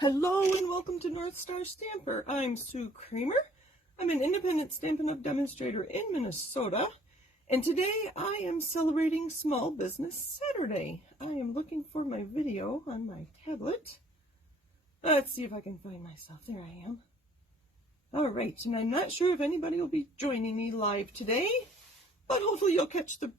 Hello and welcome to North Star Stamper. I'm Sue Kramer. I'm an independent Stampin' Up! Demonstrator in Minnesota, and today I am celebrating Small Business Saturday. I am looking for my video on my tablet. Let's see if I can find myself. There I am. All right, and I'm not sure if anybody will be joining me live today, but hopefully you'll catch the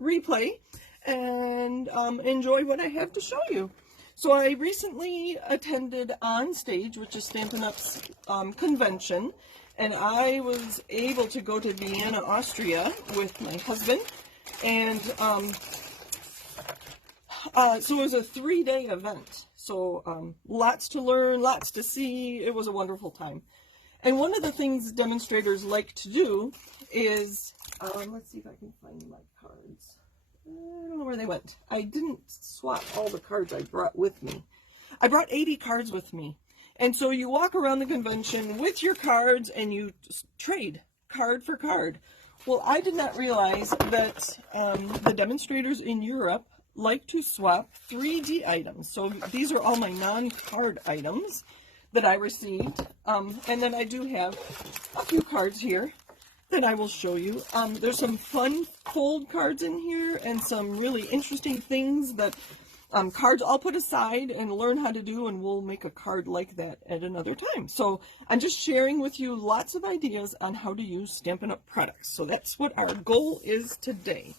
replay and enjoy what I have to show you. So I recently attended OnStage, which is Stampin' Up's convention, and I was able to go to Vienna, Austria with my husband, and so it was a 3-day event. So lots to learn, lots to see. It was a wonderful time. And one of the things demonstrators like to do is, let's see if I can find my cards. I don't know where they went. I didn't swap all the cards I brought with me. I brought 80 cards with me. And so you walk around the convention with your cards and you trade card for card. Well, I did not realize that the demonstrators in Europe like to swap 3D items. So these are all my non-card items that I received. And then I do have a few cards here that I will show you. There's some fun cold cards in here and some really interesting things that cards I'll put aside and learn how to do, and we'll make a card like that at another time. So I'm just sharing with you lots of ideas on how to use Stampin' Up! Products. So that's what our goal is today.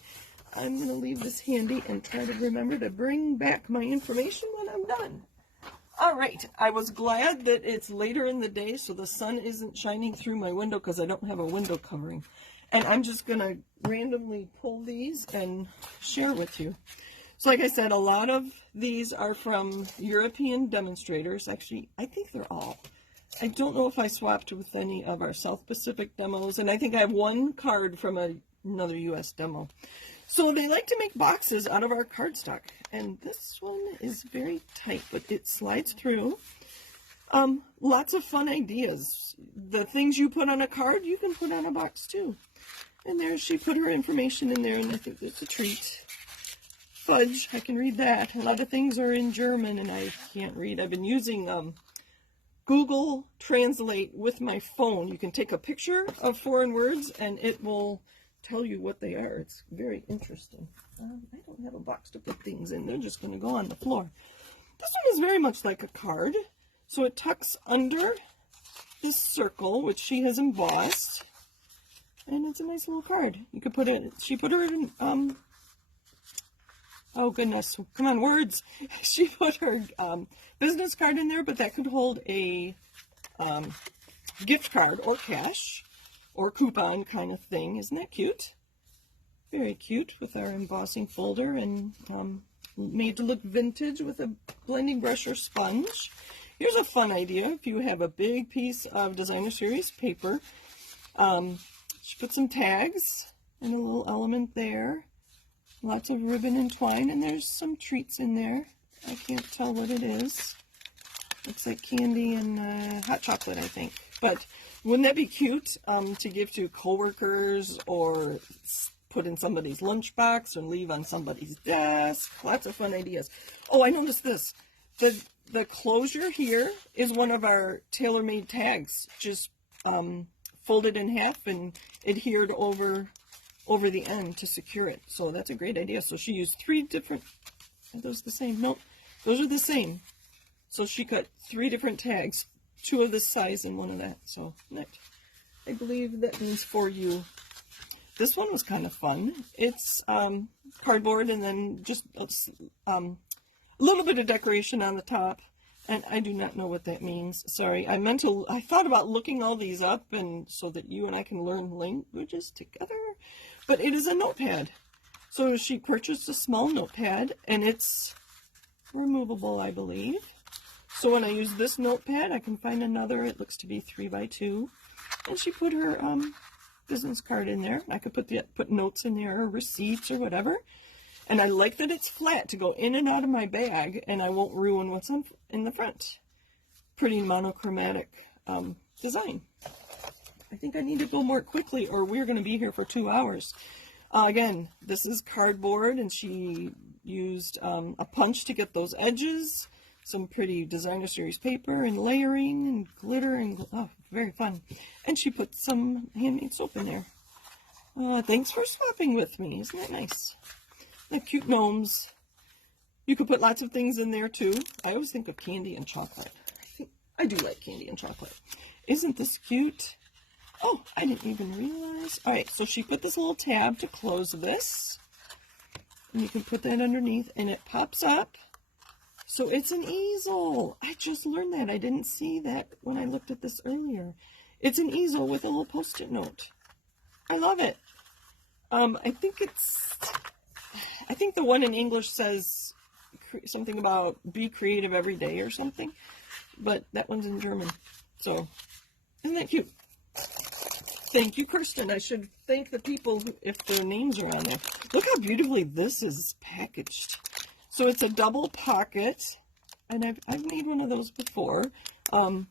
I'm going to leave this handy and try to remember to bring back my information when I'm done. All right, I was glad that it's later in the day so the sun isn't shining through my window because I don't have a window covering. And I'm just going to randomly pull these and share with you. So like I said, a lot of these are from European demonstrators. Actually, I think they're all. I don't know if I swapped with any of our South Pacific demos, and I think I have one card from another U.S. demo. So they like to make boxes out of our cardstock, and this one is very tight, but it slides through. Lots of fun ideas. The things you put on a card, you can put on a box too. And there she put her information in there, and I think it's a treat. Fudge, I can read that. A lot of things are in German, and I can't read. I've been using Google Translate with my phone. You can take a picture of foreign words, and it will tell you what they are. It's very interesting. I don't have a box to put things in. They're just going to go on the floor. This one is very much like a card. So it tucks under this circle, which she has embossed. And it's a nice little card. You could put it, she put her in, oh goodness, come on, words. She put her business card in there, but that could hold a gift card or cash or coupon kind of thing. Isn't that cute? Very cute with our embossing folder, and made to look vintage with a blending brush or sponge. Here's a fun idea. If you have a big piece of designer series paper, she put some tags and a little element there. Lots of ribbon and twine, and there's some treats in there. I can't tell what it is. Looks like candy and hot chocolate, I think. But wouldn't that be cute to give to coworkers or put in somebody's lunchbox or leave on somebody's desk? Lots of fun ideas. Oh, I noticed this. The closure here is one of our tailor-made tags, just folded in half and adhered over the end to secure it. So that's a great idea. So she used 3 different, are those the same? Nope, those are the same. So she cut 3 different tags, 2 of this size and 1 of that. So next, I believe that means for you. This one was kind of fun. It's cardboard and then just a little bit of decoration on the top. And I do not know what that means. Sorry, I thought about looking all these up and so that you and I can learn languages together. But it is a notepad. So she purchased a small notepad, and it's removable, I believe. So when I use this notepad, I can find another. It looks to be 3x2. And she put her business card in there. I could put notes in there or receipts or whatever. And I like that it's flat to go in and out of my bag, and I won't ruin what's in the front. Pretty monochromatic design. I think I need to go more quickly or we're going to be here for 2 hours. Again, this is cardboard, and she used a punch to get those edges. some pretty designer series paper and layering and glitter and oh, very fun. And she put some handmade soap in there. Thanks for swapping with me. Isn't that nice? The cute gnomes. You could put lots of things in there too. I always think of candy and chocolate. I do like candy and chocolate. Isn't this cute? Oh, I didn't even realize. All right, so she put this little tab to close this. And you can put that underneath and it pops up. So it's an easel. I just learned that. I didn't see that when I looked at this earlier. It's an easel with a little post-it note. I love it. I think the one in English says something about be creative every day or something. But that one's in German. So, isn't that cute? Thank you, Kirsten. I should thank the people if their names are on there. Look how beautifully this is packaged. So it's a double pocket, and I've made one of those before. So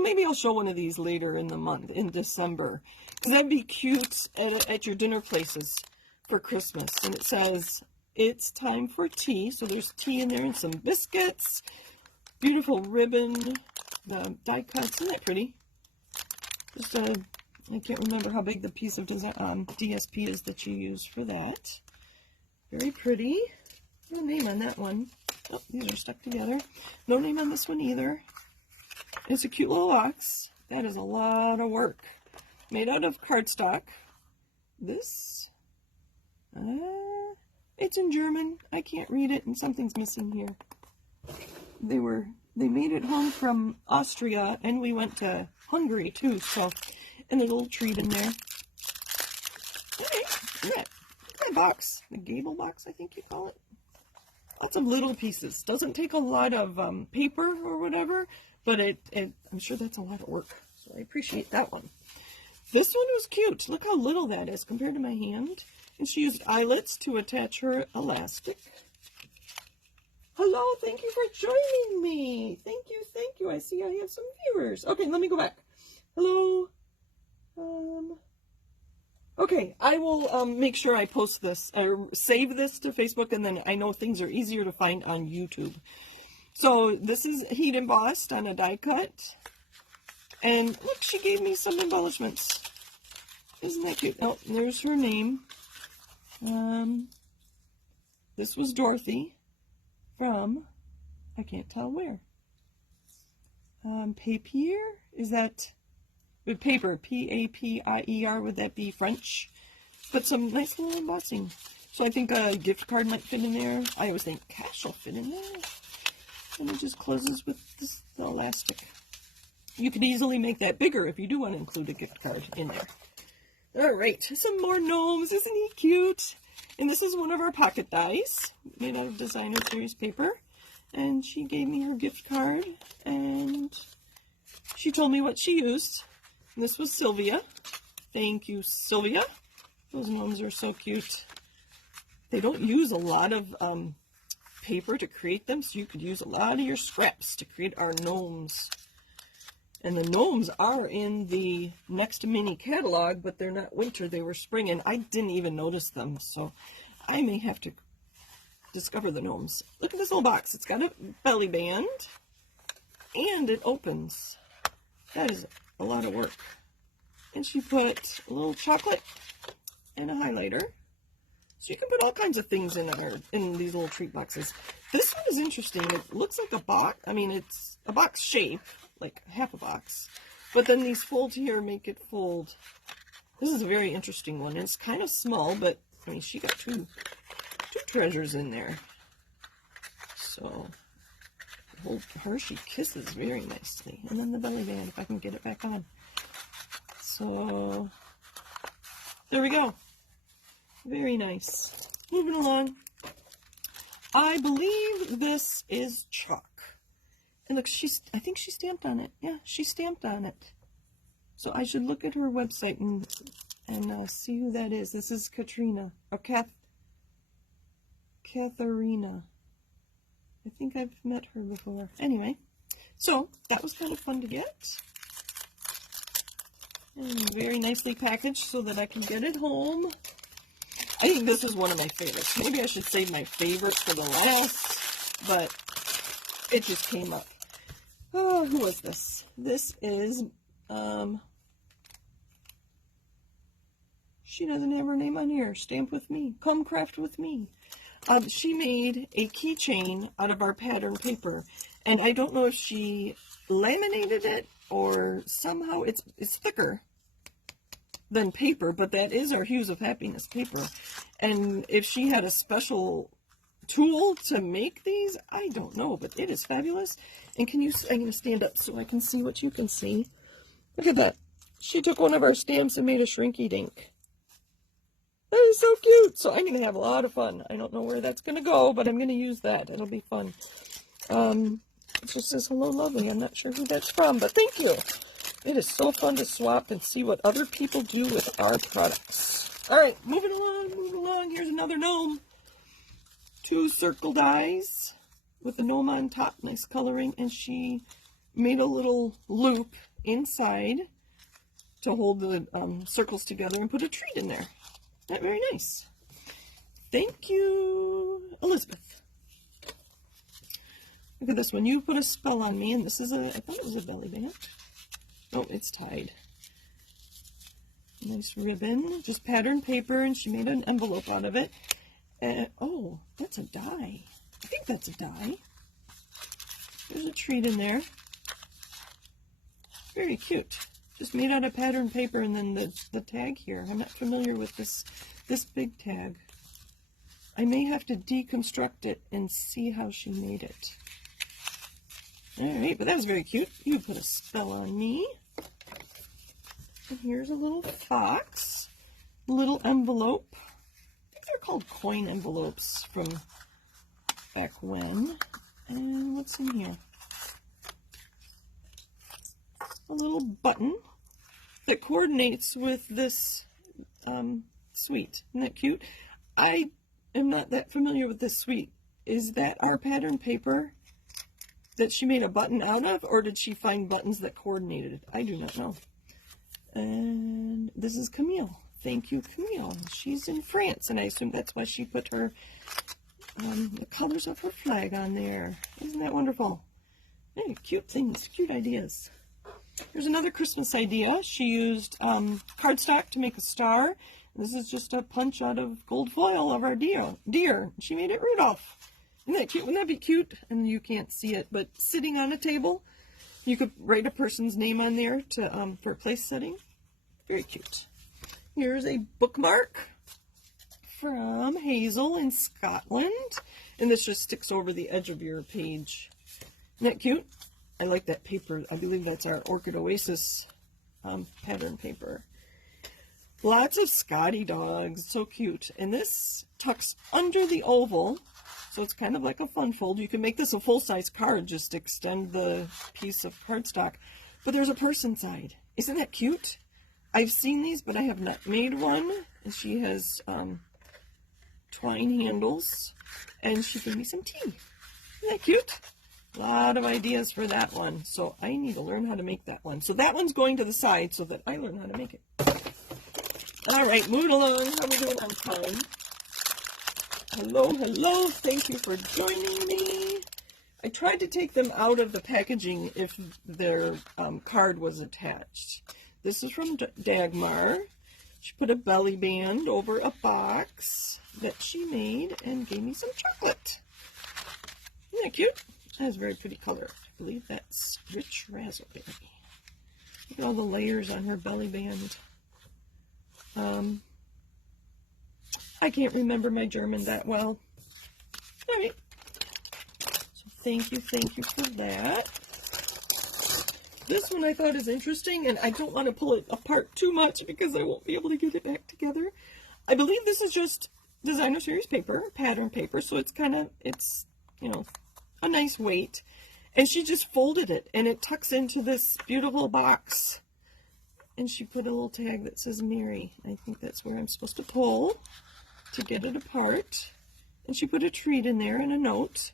maybe I'll show one of these later in the month, in December. Because that'd be cute at your dinner places for Christmas. And it says, it's time for tea. So there's tea in there and some biscuits. Beautiful ribbon, the die cuts. Isn't that pretty? Just I can't remember how big the piece of DSP is that you use for that. Very pretty. No name on that one. Oh, these are stuck together. No name on this one either. It's a cute little box. That is a lot of work. Made out of cardstock. This, it's in German. I can't read it, and something's missing here. They made it home from Austria, and we went to Hungary too, so, and a little treat in there. Okay, look at that box, the gable box, I think you call it. Lots of little pieces. Doesn't take a lot of paper or whatever, but I'm sure that's a lot of work, so I appreciate that one. This one was cute. Look how little that is compared to my hand. And she used eyelets to attach her elastic. Hello, thank you for joining me. Thank you, thank you. I see I have some viewers. Okay, let me go back. Hello. Okay, I will make sure I post this or save this to Facebook, and then I know things are easier to find on YouTube. So this is heat embossed on a die cut. And look, she gave me some embellishments. Isn't that cute? Oh, there's her name. This was Dorothy from, I can't tell where. Papier? Is that with paper? P-A-P-I-E-R. Would that be French? But some nice little embossing. So I think a gift card might fit in there. I always think cash will fit in there. And it just closes with the elastic. You could easily make that bigger if you do want to include a gift card in there. All right, some more gnomes. Isn't he cute? And this is one of our pocket dies made out of designer series paper. And she gave me her gift card, and she told me what she used. And this was Sylvia. Thank you, Sylvia. Those gnomes are so cute. They don't use a lot of paper to create them, so you could use a lot of your scraps to create our gnomes. And the gnomes are in the next mini catalog, but they're not winter, they were spring, and I didn't even notice them, so I may have to discover the gnomes. Look at this little box. It's got a belly band, and it opens. That is a lot of work. And she put a little chocolate and a highlighter. So you can put all kinds of things in these little treat boxes. This one is interesting. It looks like a box. I mean, it's a box shape, like half a box. But then these folds here make it fold. This is a very interesting one. It's kind of small, but I mean, she got two treasures in there. So the whole Hershey kisses very nicely. And then the belly band, if I can get it back on. So there we go. Very nice. Moving along. I believe this is chalk. And look, I think she stamped on it. Yeah, she stamped on it. So I should look at her website and see who that is. This is Katrina, or Katharina. I think I've met her before. Anyway, so that was kind of fun to get. And very nicely packaged so that I can get it home. I think this is one of my favorites. Maybe I should save my favorite for the last, but it just came up. Oh, who was this? This is, she doesn't have her name on here. Stamp with me. Come craft with me. She made a keychain out of our pattern paper, and I don't know if she laminated it or somehow it's thicker than paper, but that is our Hues of Happiness paper. And if she had a special tool to make these, I don't know, but it is fabulous. And I'm going to stand up so I can see what you can see. Look at that. She took one of our stamps and made a shrinky dink. That is so cute. So I'm going to have a lot of fun. I don't know where that's going to go, but I'm going to use that. It'll be fun. It just says, hello, lovely. I'm not sure who that's from, but thank you. It is so fun to swap and see what other people do with our products. All right, moving along, moving along. Here's another gnome. 2 circle dies with the gnome on top. Nice coloring. And she made a little loop inside to hold the circles together and put a treat in there. Not very nice. Thank you, Elizabeth. Look at this one. You put a spell on me, and this is I thought it was a belly band. Oh, it's tied. Nice ribbon, just pattern paper, and she made an envelope out of it. And, oh, that's a die. I think that's a die. There's a treat in there. Very cute. Just made out of pattern paper, and then the tag here. I'm not familiar with this big tag. I may have to deconstruct it and see how she made it. Alright, but that was very cute. You put a spell on me. And here's a little fox. Little envelope. I think they're called coin envelopes from back when. And what's in here? A little button that coordinates with this suite. Isn't that cute? I am not that familiar with this suite. Is that our pattern paper that she made a button out of, or did she find buttons that coordinated it? I do not know. And this is Camille. Thank you, Camille. She's in France, and I assume that's why she put her the colors of her flag on there. Isn't that wonderful? Very cute things, cute ideas. Here's another Christmas idea. She used cardstock to make a star. This is just a punch out of gold foil of our deer. She made it Rudolph. Isn't that cute? Wouldn't that be cute? And you can't see it, but sitting on a table, you could write a person's name on there to for place setting. Very cute. Here's a bookmark from Hazel in Scotland. And this just sticks over the edge of your page. Isn't that cute? I like that paper. I believe that's our Orchid Oasis pattern paper. Lots of Scotty dogs. So cute. And this tucks under the oval. So it's kind of like a fun fold. You can make this a full-size card. Just extend the piece of cardstock. But there's a person side. Isn't that cute? I've seen these, but I have not made one. And she has twine handles. And she gave me some tea. Isn't that cute? A lot of ideas for that one. So I need to learn how to make that one. So that one's going to the side so that I learn how to make it. All right, moving along. How are we doing on time? Hello, hello. Thank you for joining me. I tried to take them out of the packaging if their card was attached. This is from Dagmar. She put a belly band over a box that she made and gave me some chocolate. Isn't that cute? That is a very pretty color. I believe that's rich raspberry. Look at all the layers on her belly band. I can't remember my German that well. All right. So thank you for that. This one I thought is interesting, and I don't want to pull it apart too much because I won't be able to get it back together. I believe this is just designer series paper, pattern paper, so it's kind of, you know, a nice weight. And she just folded it, and it tucks into this beautiful box. And she put a little tag that says Mary. I think that's where I'm supposed to pull to get it apart. And she put a treat in there and a note,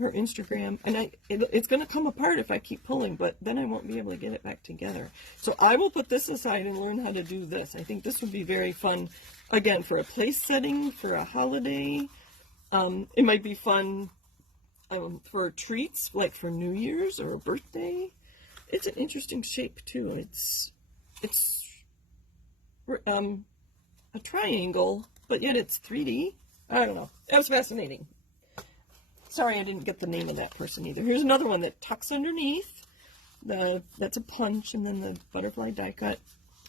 her Instagram. And it's going to come apart if I keep pulling, but then I won't be able to get it back together. So I will put this aside and learn how to do this. I think this would be very fun, again, for a place setting, for a holiday. It might be fun for treats, like for New Year's or a birthday. It's an interesting shape too. It's a triangle, but yet it's 3D. I don't know. That was fascinating. Sorry I didn't get the name of that person either. Here's another one that tucks underneath. That's a punch, and then the butterfly die cut.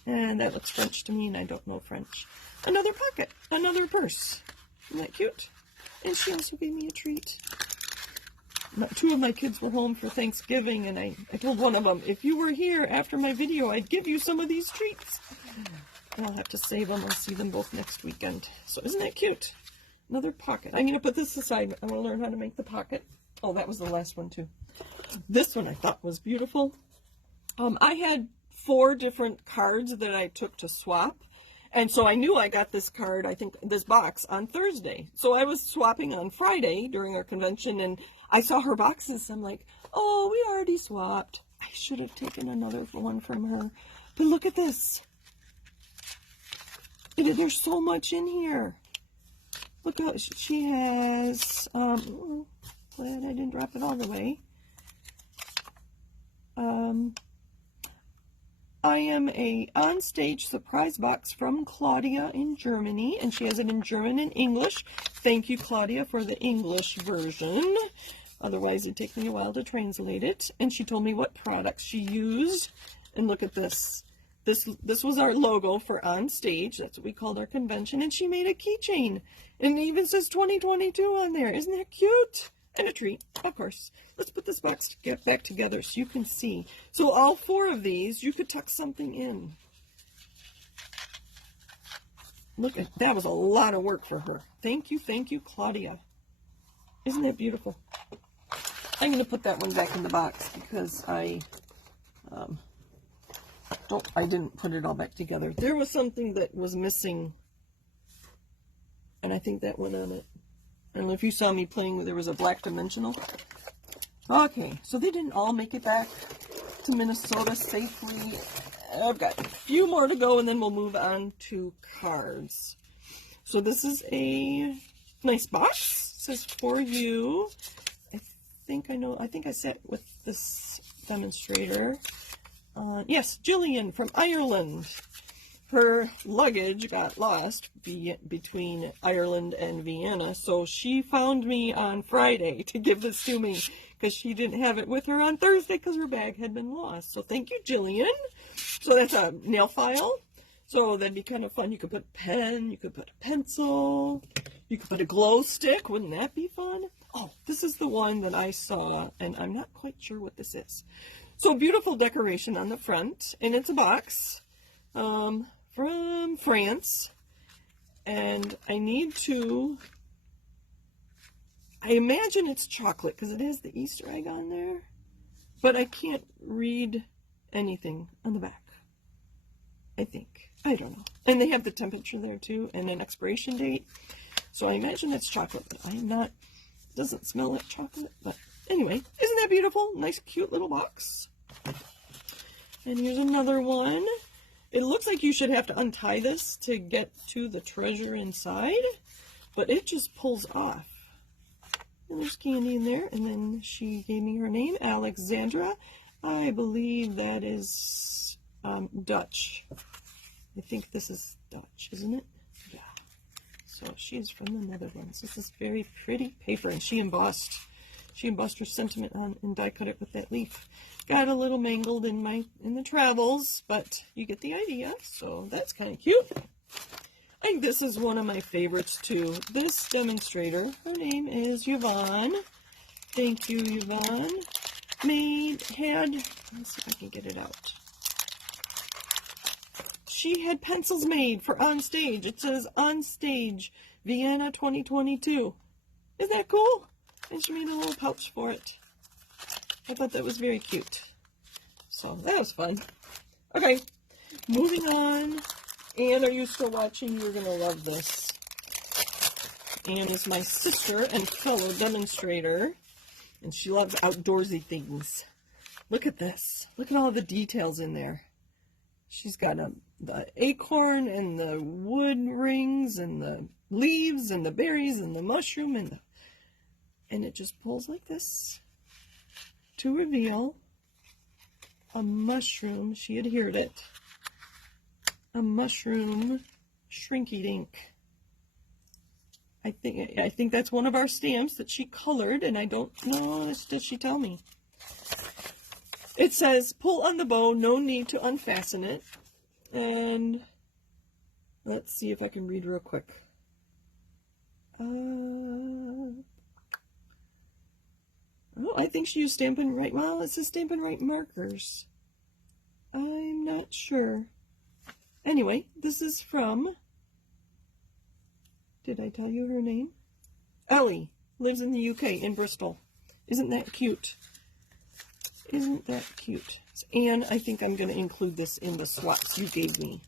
And that looks French to me, and I don't know French. Another pocket, another purse. Isn't that cute? And she also gave me a treat. Two of my kids were home for Thanksgiving, and I told one of them, if you were here after my video, I'd give you some of these treats. And I'll have to save them. I'll see them both next weekend. So isn't that cute? Another pocket. I'm going to put this aside. I want to learn how to make the pocket. Oh, that was the last one too. This one I thought was beautiful. I had 4 different cards that I took to swap. And so I knew I got this card, I think this box, on Thursday. So I was swapping on Friday during our convention, and I saw her boxes. I'm like, oh, we already swapped. I should have taken another one from her. But look at this. There's so much in here. Look how she has, glad I didn't drop it all the way. I am a OnStage surprise box from Claudia in Germany, and she has it in German and English. Thank you, Claudia, for the English version. Otherwise, it'd take me a while to translate it. And she told me what products she used. And look at this. This was our logo for OnStage. That's what we called our convention. And she made a keychain. And it even says 2022 on there. Isn't that cute? And a treat, of course. Let's put this box back together so you can see. So all 4 of these, you could tuck something in. Look, that was a lot of work for her. Thank you, Claudia. Isn't that beautiful? I'm going to put that one back in the box because I didn't put it all back together. There was something that was missing, and I think that went on it. I don't know if you saw me playing, there was a black dimensional. Okay, so they didn't all make it back to Minnesota safely. I've got a few more to go, and then we'll move on to cards. So this is a nice box. It says for you. I think I sat with this demonstrator. Yes, Jillian from Ireland. Her luggage got lost between Ireland and Vienna, so she found me on Friday to give this to me because she didn't have it with her on Thursday because her bag had been lost. So thank you, Jillian. So that's a nail file. So that'd be kind of fun. You could put a pen, you could put a pencil, you could put a glow stick. Wouldn't that be fun? Oh, this is the one that I saw, and I'm not quite sure what this is. So beautiful decoration on the front, and it's a box. From France, and I imagine it's chocolate because it has the Easter egg on there, but I can't read anything on the back, I think. I don't know. And they have the temperature there too, and an expiration date, so I imagine it's chocolate, but doesn't smell like chocolate, but anyway, isn't that beautiful? Nice, cute little box. And here's another one. It looks like you should have to untie this to get to the treasure inside, but it just pulls off. And there's candy in there, and then she gave me her name, Alexandra. I believe that is Dutch. I think this is Dutch, isn't it? Yeah. So she's from the Netherlands. This is very pretty paper, and she embossed her sentiment on and die cut it with that leaf. Got a little mangled in the travels, but you get the idea. So that's kind of cute. I think this is one of my favorites too. This demonstrator, her name is Yvonne. Thank you, Yvonne. Let's see if I can get it out. She had pencils made for OnStage. It says OnStage Vienna 2022. Isn't that cool? And she made a little pouch for it. I thought that was very cute. So that was fun. Okay, moving on. Anne, are you still watching? You're going to love this. Anne is my sister and fellow demonstrator, and she loves outdoorsy things. Look at this. Look at all the details in there. She's got the acorn and the wood rings and the leaves and the berries and the mushroom and And it just pulls like this to reveal a mushroom. She adhered it. A mushroom Shrinky Dink. I think that's one of our stamps that she colored, and I don't know, did she tell me? It says, pull on the bow, no need to unfasten it. And let's see if I can read real quick. Oh, I think she used Stampin' Right. Well, it says Stampin' Right markers. I'm not sure. Anyway, this is from, did I tell you her name? Ellie. Lives in the UK, in Bristol. Isn't that cute? Isn't that cute? And I think I'm going to include this in the swaps you gave me.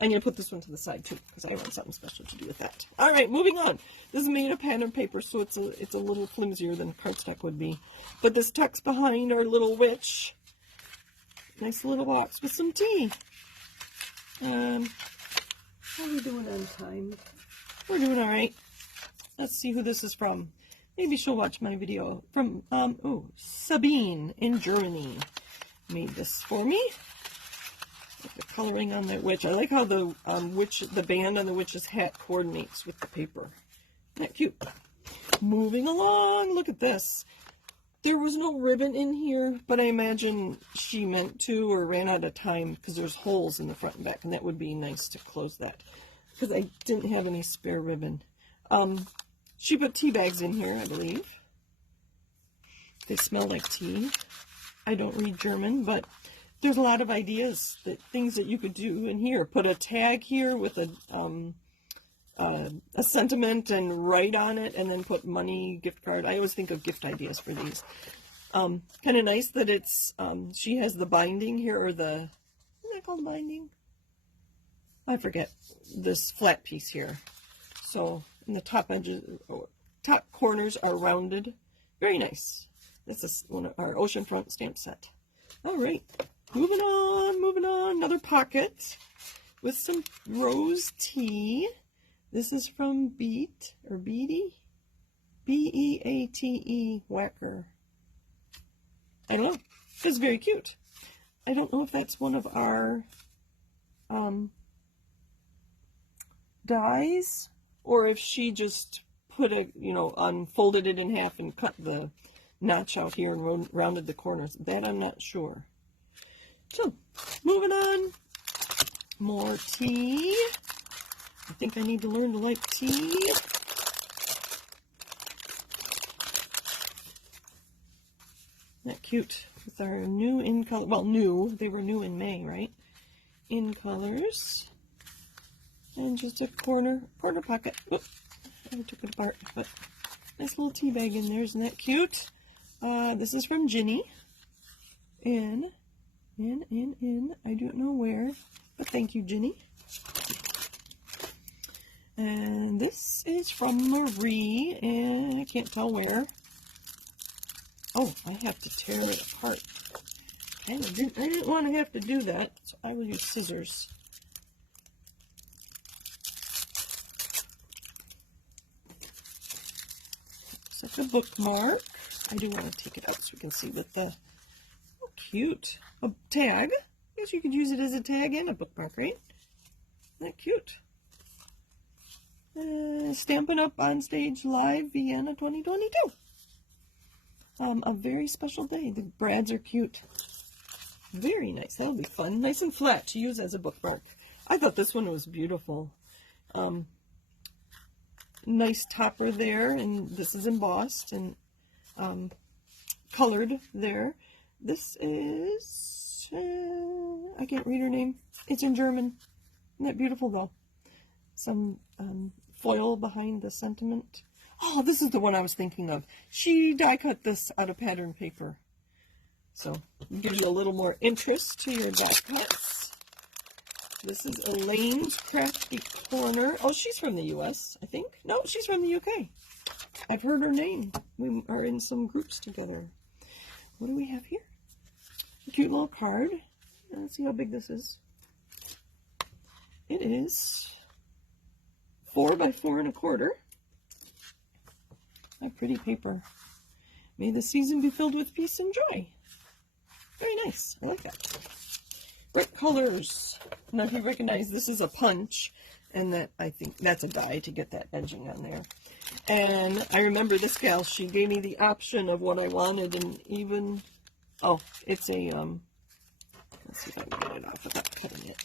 I'm going to put this one to the side too, because I want something special to do with that. All right, moving on. This is made of pattern paper, so it's a little flimsier than cardstock would be. But this tucks behind our little witch. Nice little box with some tea. How are we doing on time? We're doing all right. Let's see who this is from. Maybe she'll watch my video. From, Sabine in Germany made this for me. The coloring on that witch. I like how the the band on the witch's hat coordinates with the paper. Isn't that cute? Moving along, look at this. There was no ribbon in here, but I imagine she meant to or ran out of time because there's holes in the front and back, and that would be nice to close that because I didn't have any spare ribbon. She put tea bags in here, I believe. They smell like tea. I don't read German, but there's a lot of ideas, things that you could do in here. Put a tag here with a sentiment and write on it, and then put money, gift card. I always think of gift ideas for these. Kind of nice that it's, she has the binding here, or the, isn't that called binding? I forget, this flat piece here. So, and the top edges, top corners are rounded. Very nice. This is one of our oceanfront stamp set. All right. Moving on, another pocket with some rose tea. This is from Beat, or Beatty? B-E-A-T-E, Whacker. I don't know, it's very cute. I don't know if that's one of our dies, or if she just put it, unfolded it in half and cut the notch out here and rounded the corners. That I'm not sure. So, moving on. More tea. I think I need to learn to like tea. Isn't that cute? With our new in color, well, new. They were new in May, right? In colors. And just a corner pocket. Oop, I took it apart, but nice little tea bag in there. Isn't that cute? This is from Ginny. In. I don't know where, but thank you, Ginny. And this is from Marie, and I can't tell where. Oh, I have to tear it apart. I didn't want to have to do that, so I will use scissors. Looks like a bookmark. I do want to take it out so we can see what the... Oh, cute. A tag. I guess you could use it as a tag and a bookmark, right? Isn't that cute? Stampin' Up OnStage Live Vienna 2022. A very special day. The brads are cute. Very nice. That'll be fun. Nice and flat to use as a bookmark. I thought this one was beautiful. Nice topper there, and this is embossed and colored there. This is, I can't read her name. It's in German. Isn't that beautiful, though? Some foil behind the sentiment. Oh, this is the one I was thinking of. She die cut this out of pattern paper. So, it gives you a little more interest to your die cuts. This is Elaine's Crafty Corner. Oh, she's from the U.S., I think. No, she's from the U.K. I've heard her name. We are in some groups together. What do we have here? A cute little card. Let's see how big this is. It is 4 by 4 1/4. A pretty paper. May the season be filled with peace and joy. Very nice. I like that. Bright colors. Now, if you recognize, this is a punch, and that, I think that's a die to get that edging on there. And I remember this gal, she gave me the option of what I wanted, and even, oh, it's a, let's see if I can get it off without cutting it.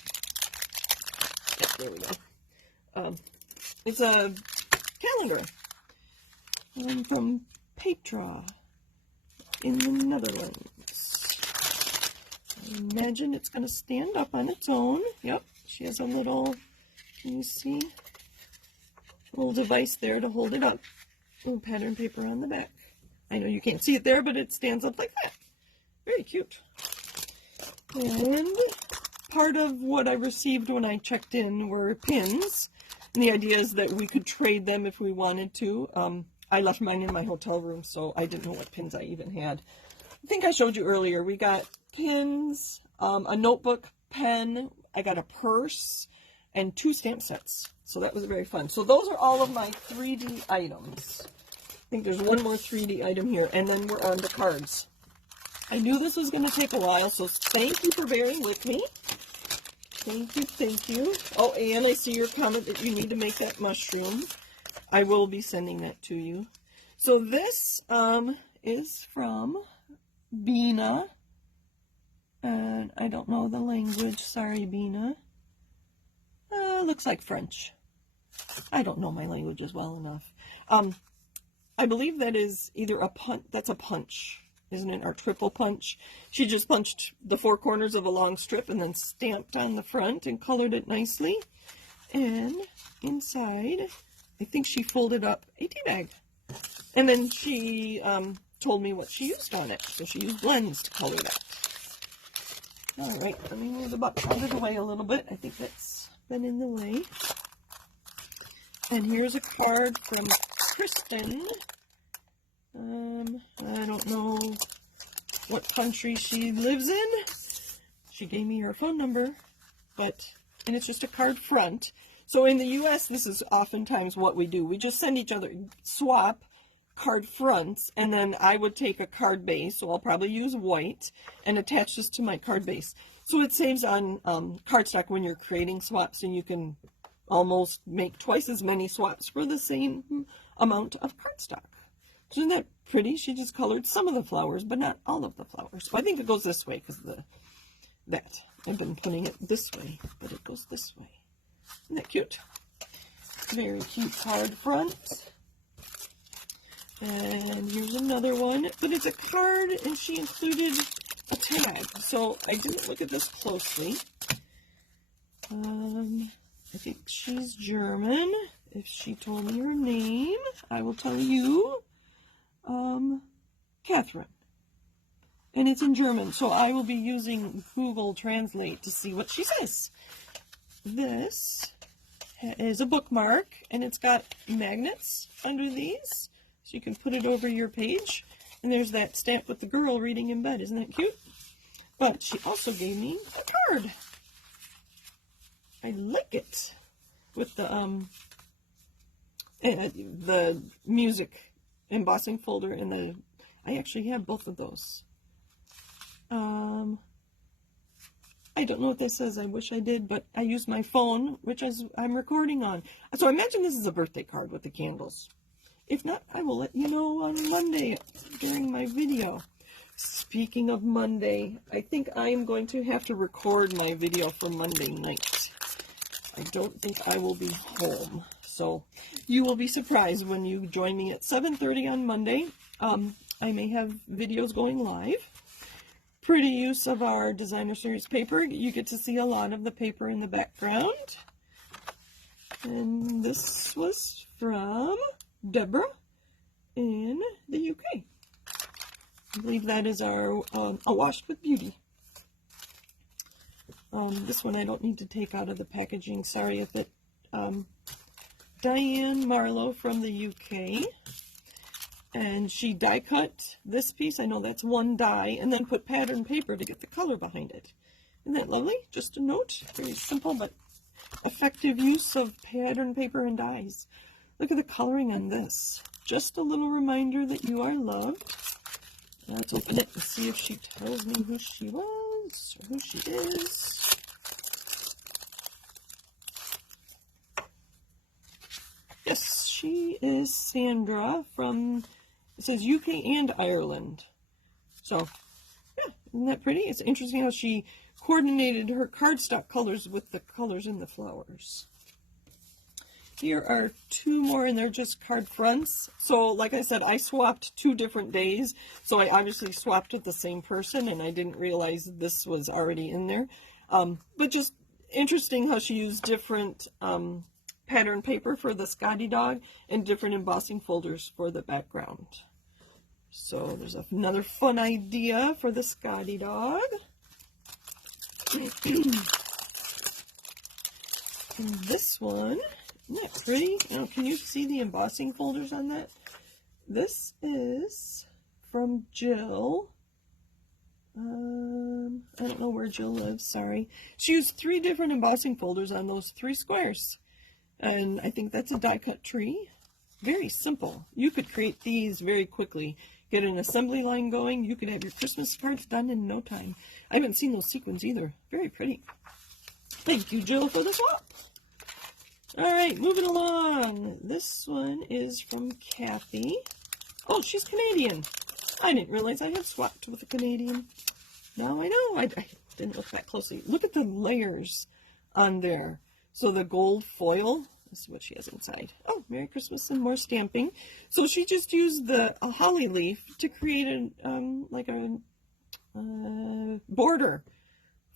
Yeah, there we go. It's a calendar from Petra in the Netherlands. I imagine it's going to stand up on its own. Yep, she has a little, can you see? Little device there to hold it up. Little pattern paper on the back. I know you can't see it there, but it stands up like that. Very cute. And part of what I received when I checked in were pins. And the idea is that we could trade them if we wanted to. I left mine in my hotel room, so I didn't know what pins I even had. I think I showed you earlier. We got pins, a notebook, pen. I got a purse, and 2 stamp sets. So that was very fun. So those are all of my 3D items. I think there's one more 3D item here, and then we're on the cards. I knew this was going to take a while, so thank you for bearing with me. Thank you, thank you. Oh, and I see your comment that you need to make that mushroom. I will be sending that to you. So this is from Vienna, and I don't know the language. Sorry, Vienna. Looks like French. I don't know my languages well enough. I believe that is either a punch. That's a punch, isn't it? Or triple punch. She just punched the 4 corners of a long strip and then stamped on the front and colored it nicely. And inside, I think she folded up a tea bag. And then she told me what she used on it. So she used blends to color that. All right, let me move the box out of the way a little bit. I think that's been in the way. And here's a card from Kristen. I don't know what country she lives in. She gave me her phone number, and it's just a card front. So in the U.S., this is oftentimes what we do. We just send each other, swap card fronts, and then I would take a card base, so I'll probably use white, and attach this to my card base. So it saves on cardstock when you're creating swaps, and you can almost make twice as many swaps for the same amount of cardstock. Isn't that pretty? She just colored some of the flowers, but not all of the flowers. So I think it goes this way because that. I've been putting it this way, but it goes this way. Isn't that cute? Very cute card front. And here's another one, but it's a card, and she included a tag. So I didn't look at this closely. I think she's German. If she told me her name, I will tell you. Catherine. And it's in German, so I will be using Google Translate to see what she says. This is a bookmark, and it's got magnets under these, so you can put it over your page. And there's that stamp with the girl reading in bed. Isn't that cute? But she also gave me a card. I like it. With the music embossing folder and I actually have both of those. I don't know what this says. I wish I did, but I used my phone, which I'm recording on. So I imagine this is a birthday card with the candles. If not, I will let you know on Monday during my video. Speaking of Monday, I think I'm going to have to record my video for Monday night. I don't think I will be home. So you will be surprised when you join me at 7:30 on Monday. I may have videos going live. Pretty use of our designer series paper. You get to see a lot of the paper in the background. And this was from Deborah in the UK. I believe that is our Washed with Beauty. This one I don't need to take out of the packaging. Sorry if it... Diane Marlowe from the UK. And she die cut this piece. I know that's one die. And then put pattern paper to get the color behind it. Isn't that lovely? Just a note. Very simple but effective use of pattern paper and dies. Look at the coloring on this. just a little reminder that you are loved. Let's open it and see if she tells me who she was or who she is. Yes, she is Sandra from, it says UK and Ireland. So, yeah, isn't that pretty? It's interesting how she coordinated her cardstock colors with the colors in the flowers. Here are two more, and they're just card fronts. So, like I said, I swapped 2 different days. So I obviously swapped with the same person, and I didn't realize this was already in there. But just interesting how she used different pattern paper for the Scotty dog and different embossing folders for the background. So there's another fun idea for the Scotty dog. And this one, isn't that pretty? Oh, can you see the embossing folders on that? This is from Jill. I don't know where Jill lives, sorry. She used 3 different embossing folders on those 3 squares. And I think that's a die-cut tree. Very simple. You could create these very quickly. Get an assembly line going. You could have your Christmas cards done in no time. I haven't seen those sequins either. Very pretty. Thank you, Jill, for the swap. All right, moving along. This one is from Kathy. Oh, she's Canadian. I didn't realize I had swapped with a Canadian. Now I know. I didn't look that closely. Look at the layers on there. So the gold foil. This is what she has inside. Oh, Merry Christmas and more stamping. So she just used the holly leaf to create like a border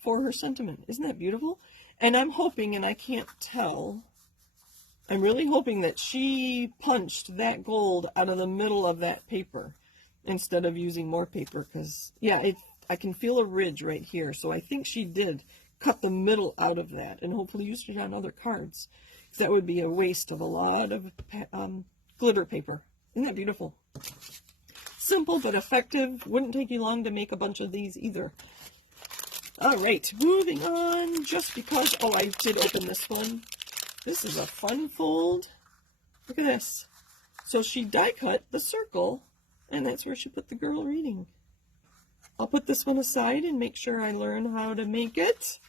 for her sentiment. Isn't that beautiful? And I'm hoping, and I can't tell, I'm really hoping that she punched that gold out of the middle of that paper instead of using more paper, because, yeah, I can feel a ridge right here. So I think she did cut the middle out of that and hopefully used it on other cards. That would be a waste of a lot of glitter paper. Isn't that beautiful? Simple but effective. Wouldn't take you long to make a bunch of these either. All right, moving on. Just because, oh, I did open this one. This is a fun fold. Look at this. So she die cut the circle, and that's where she put the girl reading. I'll put this one aside and make sure I learn how to make it.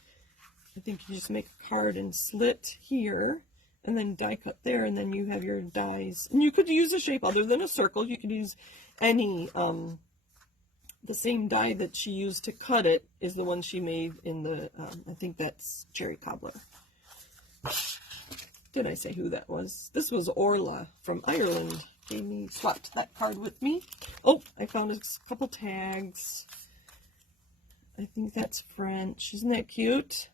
I think you just make a card and slit here, and then die cut there, and then you have your dies. And you could use a shape other than a circle. You could use any, the same die that she used to cut it is the one she made in the, I think that's cherry cobbler. Did I say who that was? This was Orla from Ireland. Swapped that card with me. Oh, I found a couple tags. I think that's French. Isn't that cute?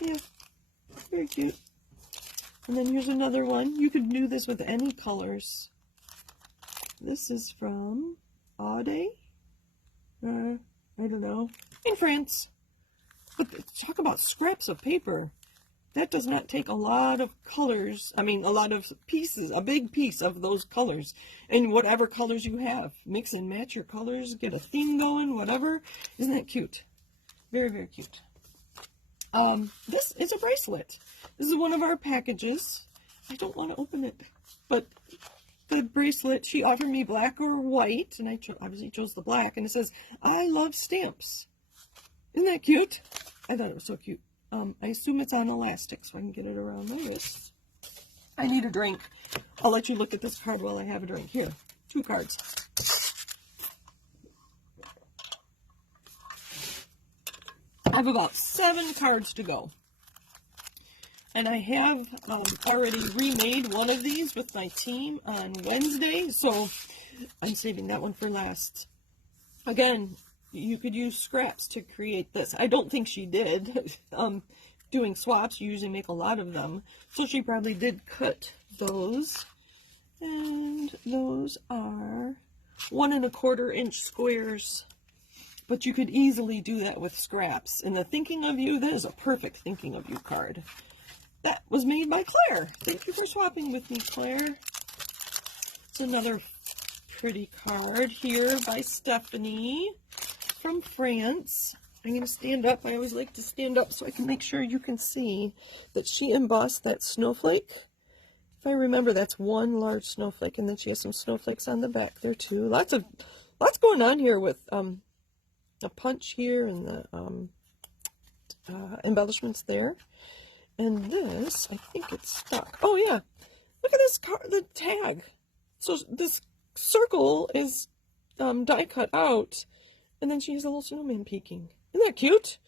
Yeah, very cute. And then here's another one. You could do this with any colors. This is from Aude. I don't know. In France. But talk about scraps of paper. That does not take a lot of colors. I mean, a lot of pieces. A big piece of those colors. And whatever colors you have. Mix and match your colors. Get a theme going. Whatever. Isn't that cute? Very, very cute. This is a bracelet. This is one of our packages. I don't want to open it, but the bracelet, she offered me black or white, and I obviously chose the black, and it says, I love stamps. Isn't that cute? I thought it was so cute. I assume it's on elastic, so I can get it around my wrist. I need a drink. I'll let you look at this card while I have a drink. Here, 2 cards. I have about 7 cards to go. And I have already remade one of these with my team on Wednesday, so I'm saving that one for last. Again, you could use scraps to create this. I don't think she did. Doing swaps, you usually make a lot of them. So she probably did cut those. And those are 1 1/4 inch squares. But you could easily do that with scraps. And the Thinking of You, that is a perfect Thinking of You card. That was made by Claire. Thank you for swapping with me, Claire. It's another pretty card here by Stephanie from France. I'm going to stand up. I always like to stand up so I can make sure you can see that she embossed that snowflake. If I remember, that's one large snowflake, and then she has some snowflakes on the back there too. Lots going on here with a punch here and the embellishments there. And this, I think it's stuck. Oh yeah, look at this the tag. So this circle is die cut out, and then she has a little snowman peeking. Isn't that cute?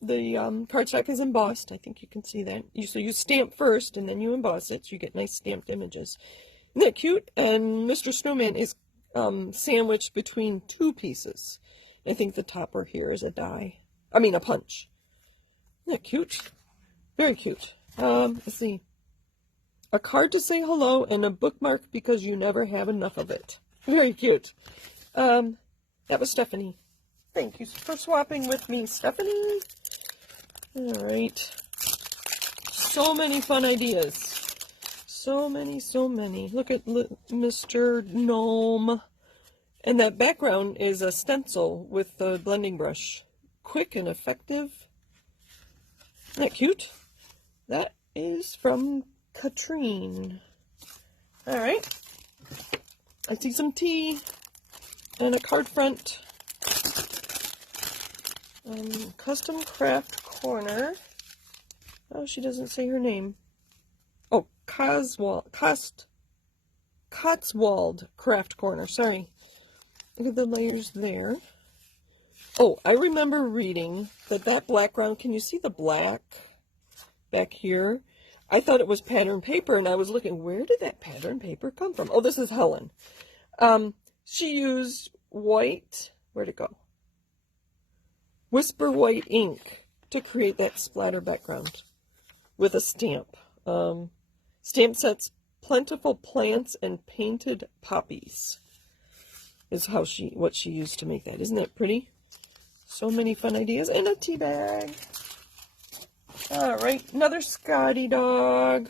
The cardstock is embossed. I think you can see that. So you stamp first, and then you emboss it, so you get nice stamped images. Isn't that cute? And Mr. Snowman is sandwiched between two pieces. I think the topper here is a punch. Isn't that cute? Very cute. Let's see. A card to say hello and a bookmark because you never have enough of it. Very cute. That was Stephanie. Thank you for swapping with me, Stephanie. All right. So many fun ideas. So many. Look at Mr. Gnome. And that background is a stencil with the blending brush. Quick and effective. Isn't that cute? That is from Katrine. All right. I see some tea and a card front. Custom Craft Corner. Oh, she doesn't say her name. Oh, Cotswold Craft Corner. Sorry. Look at the layers there. Oh, I remember reading that background, can you see the black back here? I thought it was pattern paper, and I was looking, where did that pattern paper come from? Oh, this is Helen. She used white, where'd it go? Whisper white ink to create that splatter background with a stamp. Stamp sets Plentiful Plants and Painted Poppies is what she used to make that. Isn't that pretty? So many fun ideas. And a tea bag. All right, another Scotty dog.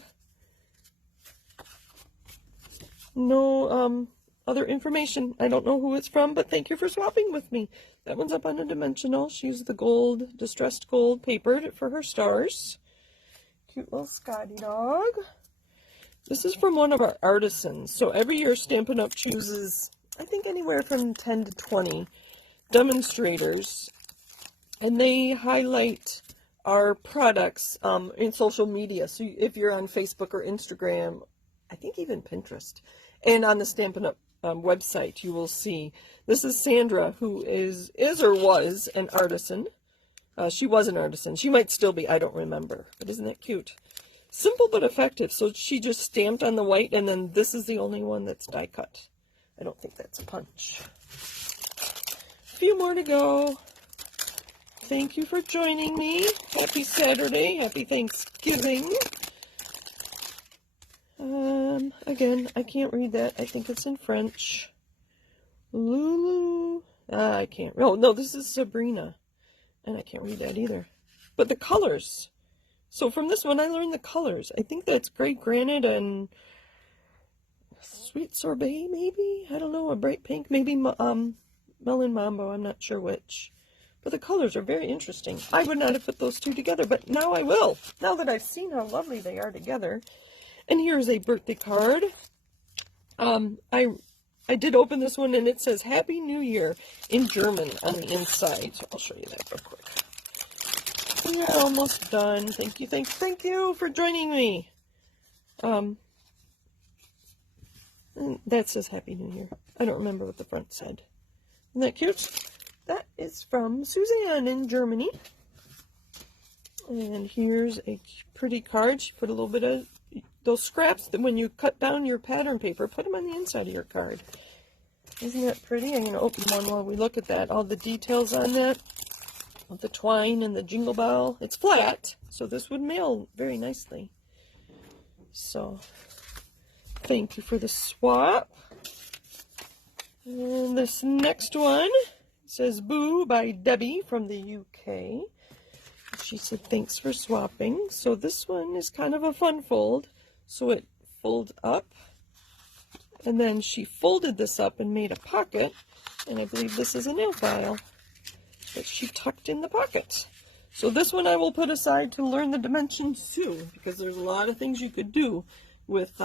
No other information. I don't know who it's from, but thank you for swapping with me. That one's up on a dimensional. She used the gold, distressed gold paper for her stars. Cute little Scotty dog. This is from one of our artisans. So every year Stampin' Up! Chooses, I think, anywhere from 10 to 20 demonstrators, and they highlight our products in social media. So if you're on Facebook or Instagram, I think even Pinterest, and on the Stampin' Up! Website, you will see. This is Sandra, who is or was an artisan. She was an artisan. She might still be. I don't remember. But isn't that cute? Simple but effective. So she just stamped on the white, and then this is the only one that's die cut. I don't think that's a punch. A few more to go. Thank you for joining me. Happy Saturday. Happy Thanksgiving. Again, I can't read that. I think it's in French. Lulu. I can't. Oh, no, this is Sabrina. And I can't read that either. But the colors. So from this one, I learned the colors. I think that's Great Granite and Sweet Sorbet, maybe? I don't know. A bright pink. Maybe Melon Mambo. I'm not sure which. But the colors are very interesting. I would not have put those two together, but now I will. Now that I've seen how lovely they are together. And here's a birthday card. I did open this one, and it says Happy New Year in German on the inside. So I'll show you that real quick. We're almost done. Thank you for joining me. That says Happy New Year. I don't remember what the front said. Isn't that cute? That is from Suzanne in Germany. And here's a pretty card. She put a little bit of those scraps that when you cut down your pattern paper, put them on the inside of your card. Isn't that pretty? I'm going to open one while we look at that. All the details on that. With the twine and the jingle bell. It's flat, so this would mail very nicely. So, thank you for the swap. And this next one says Boo by Debbie from the UK. She said, thanks for swapping. So this one is kind of a fun fold. So it folds up. And then she folded this up and made a pocket. And I believe this is a nail file. that she tucked in the pocket. So this one I will put aside to learn the dimensions too, because there's a lot of things you could do with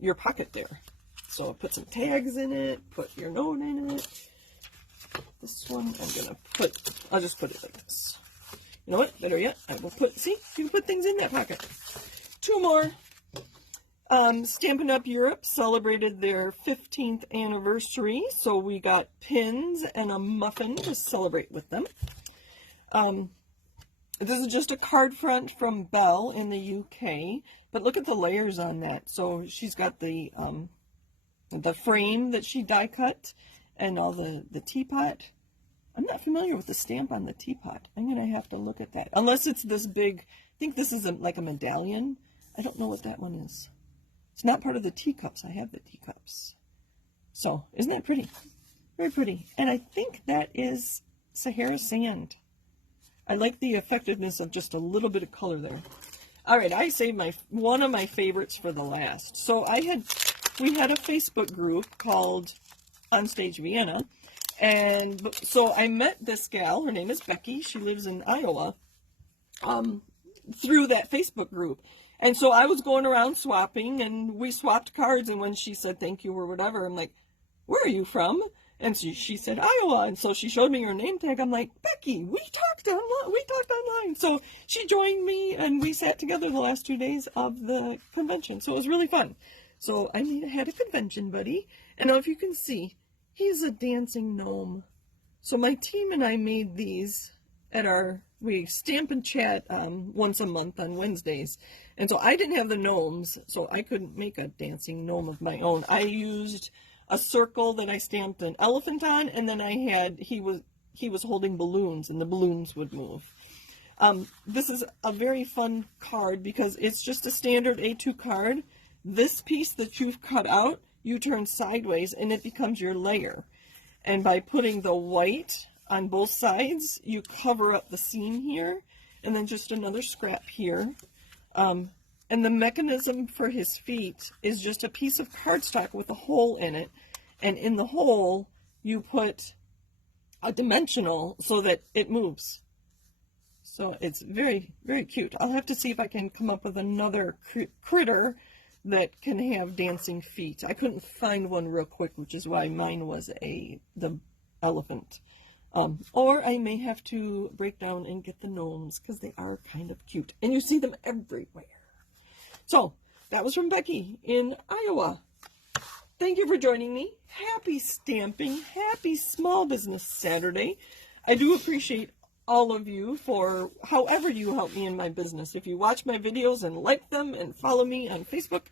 your pocket there. So put some tags in it, put your note in it. This one I'll just put it like this. You know what, better yet, I will see, you can put things in that pocket. Two more. Stampin' Up! Europe celebrated their 15th anniversary, so we got pins and a muffin to celebrate with them. This is just a card front from Belle in the UK, but look at the layers on that. So she's got the frame that she die cut and all the teapot. I'm not familiar with the stamp on the teapot. I'm going to have to look at that. Unless it's this big, I think this is like a medallion. I don't know what that one is. It's not part of the teacups. I have the teacups. So, isn't that pretty? Very pretty. And I think that is Sahara sand. I like the effectiveness of just a little bit of color there. All right, I saved one of my favorites for the last. So we had a Facebook group called OnStage Vienna, and so I met this gal. Her name is Becky. She lives in Iowa. Through that Facebook group, and so I was going around swapping, and we swapped cards. And when she said thank you or whatever, I'm like, "Where are you from?" And she said, Iowa. And so she showed me her name tag. I'm like, Becky, we talked online. So she joined me and we sat together the last 2 days of the convention. So it was really fun. So I had a convention buddy. And now if you can see, he's a dancing gnome. So my team and I made these we stamp and chat once a month on Wednesdays. And so I didn't have the gnomes, so I couldn't make a dancing gnome of my own. I used a circle that I stamped an elephant on, and then he was holding balloons, and the balloons would move. This is a very fun card because it's just a standard A2 card. This piece that you've cut out, you turn sideways, and it becomes your layer. And by putting the white on both sides, you cover up the seam here, and then just another scrap here. And the mechanism for his feet is just a piece of cardstock with a hole in it. And in the hole, you put a dimensional so that it moves. So it's very, very cute. I'll have to see if I can come up with another critter that can have dancing feet. I couldn't find one real quick, which is why mine was the elephant. Or I may have to break down and get the gnomes because they are kind of cute. And you see them everywhere. So, that was from Becky in Iowa. Thank you for joining me. Happy stamping. Happy Small Business Saturday. I do appreciate all of you for however you help me in my business. If you watch my videos and like them and follow me on Facebook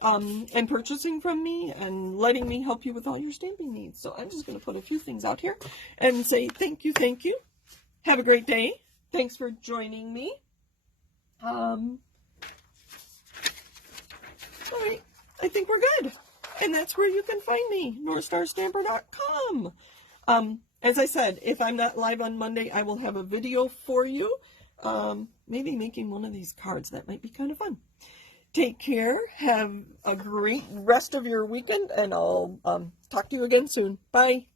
and purchasing from me and letting me help you with all your stamping needs. So I'm just going to put a few things out here and say thank you, thank you. Have a great day. Thanks for joining me. All right, I think we're good. And that's where you can find me, NorthStarStamper.com. As I said, if I'm not live on Monday, I will have a video for you. Maybe making one of these cards. That might be kind of fun. Take care. Have a great rest of your weekend, and I'll talk to you again soon. Bye.